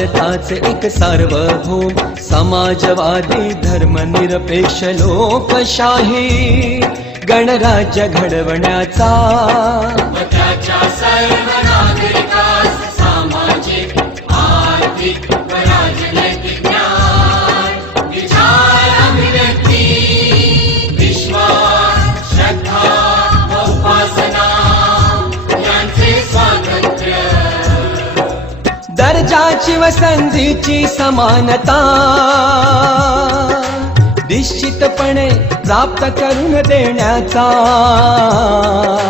भारताच एक सार्वभौम समाजवादी धर्म निरपेक्ष लोकशाही गणराज्य घडवण्याचा सर्वना चाचिव संधिची समानता पणे प्राप्त करून देण्याचा